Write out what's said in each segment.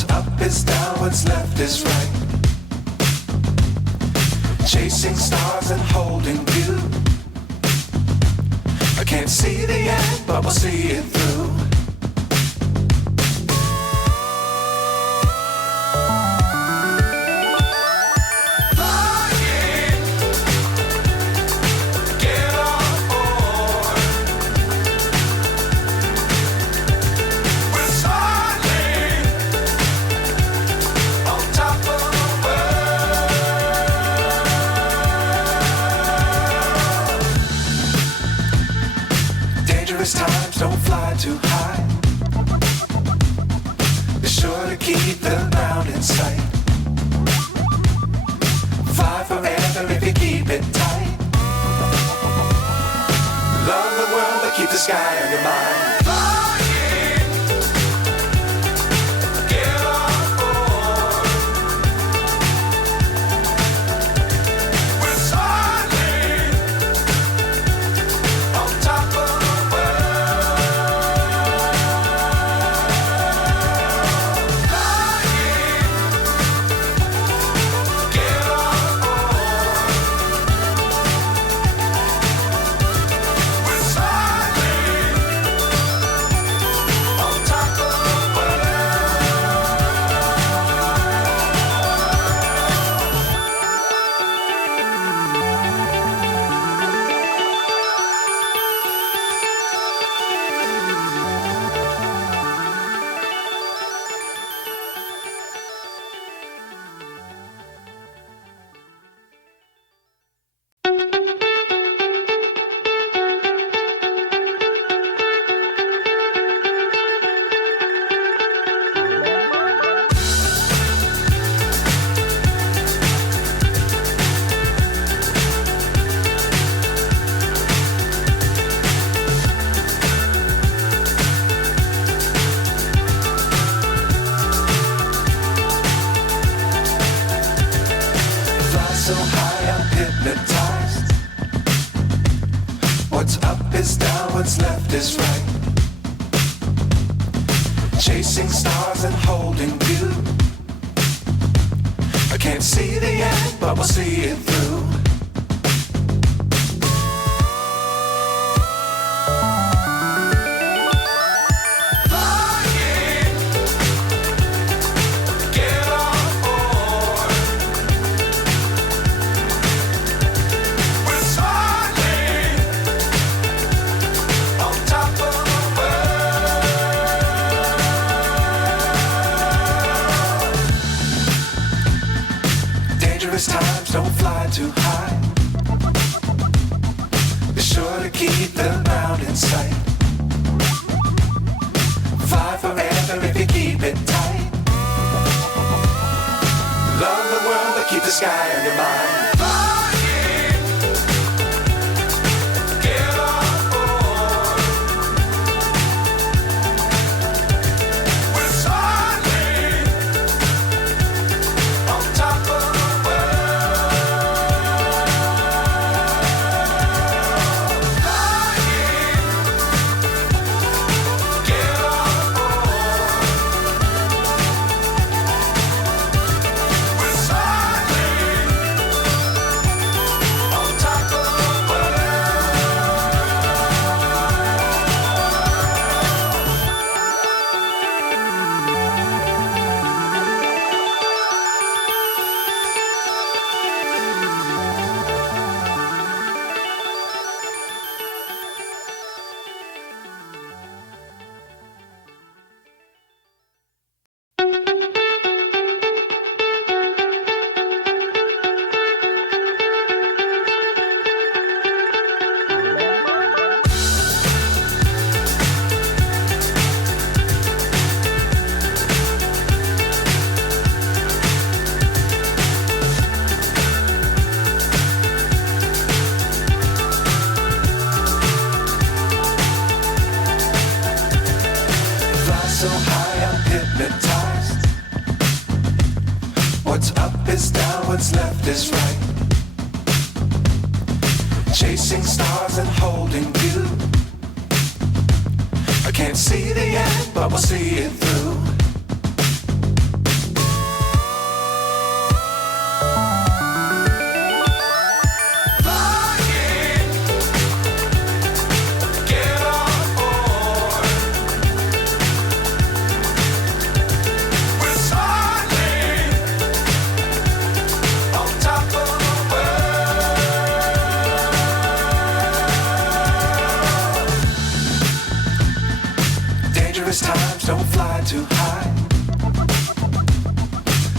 What's up is down, what's left is right. Chasing stars and holding you. I can't see the end, but we'll see it through. Times don't fly too high. Be sure to keep the ground in sight. Fly forever if you keep it tight. Love the world but keep the sky on your mind. So high I'm hypnotized. What's up is down, what's left is right. Chasing stars and holding you. I can't see the end, but we'll see it through. Times don't fly too high. Be sure to keep the ground in sight. Fly forever if you keep it tight. Love the world but keep the sky on your mind. So high I'm hypnotized. What's up is down, what's left is right. Chasing stars and holding you. I can't see the end, but we'll see it through. times don't fly too high.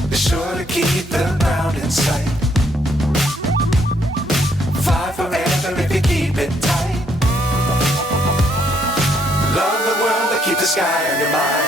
Be sure to keep the ground in sight. Fly forever if you keep it tight. Love the world, but keep the sky on your mind.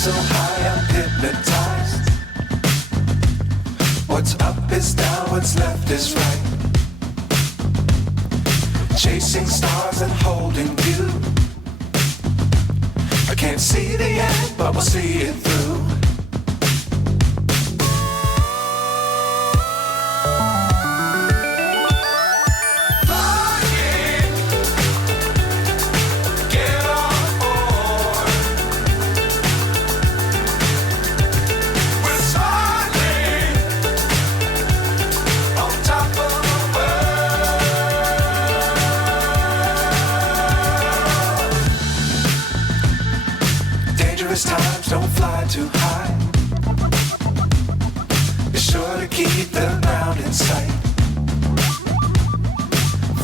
So high I'm hypnotized. What's up is down, what's left is right. Chasing stars and holding you. I can't see the end, but we'll see it through. Times don't fly too high. Be sure to keep the ground in sight.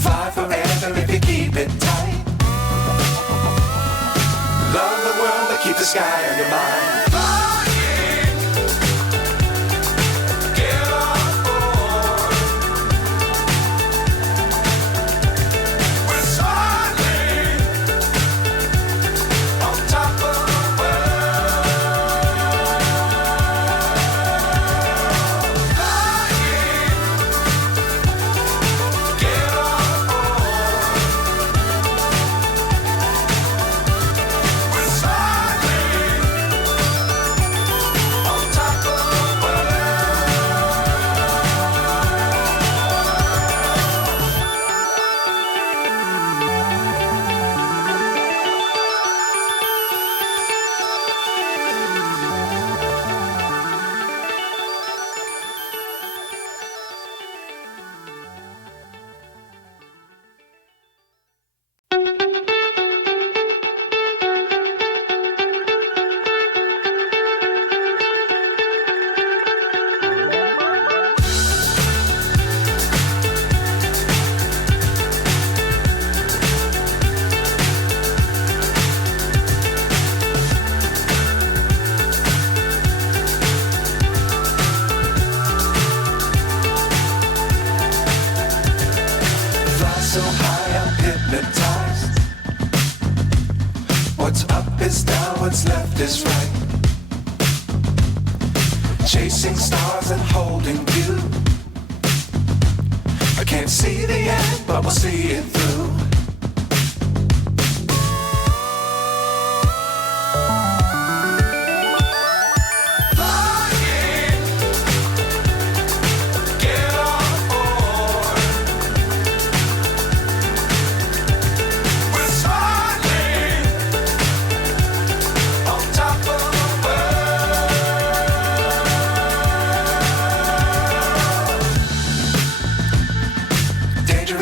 Fly forever if you keep it tight. Love the world, but keep the sky on your mind. So high I'm hypnotized. What's up is down, what's left is right. Chasing stars and holding you. I can't see the end, but we'll see it through.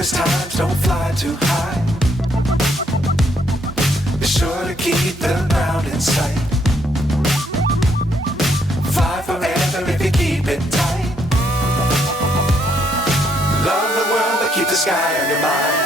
Times don't fly too high. Be sure to keep the ground in sight. Fly forever if you keep it tight. Love keep the sky on your mind.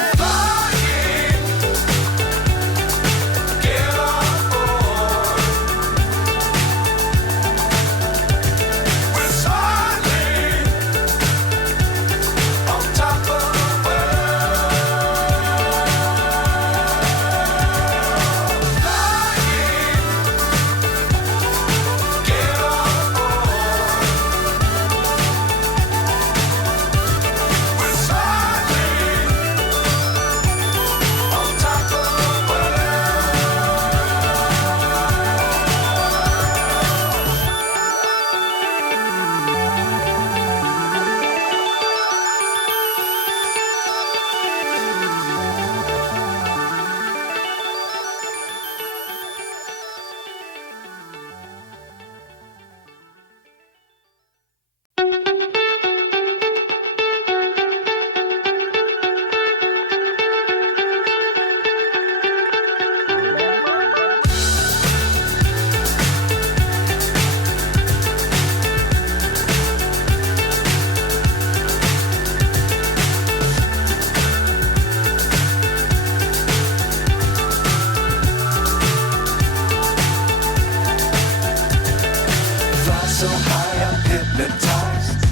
So high I'm hypnotized.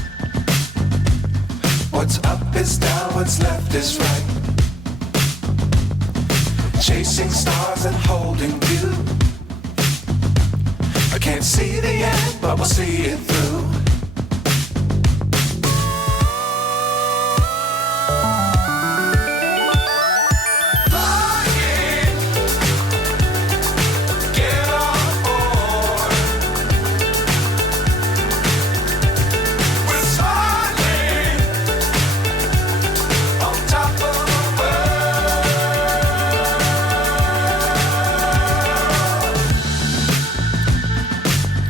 What's up is down, what's left is right. Chasing stars and holding you. I can't see the end, but we'll see it through.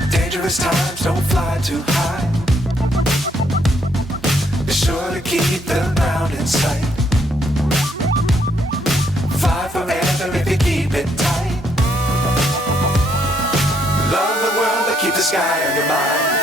Dangerous times, don't fly too high. Be sure to keep the ground in sight. Fly forever if you keep it tight. Love the world, but keep the sky on your mind.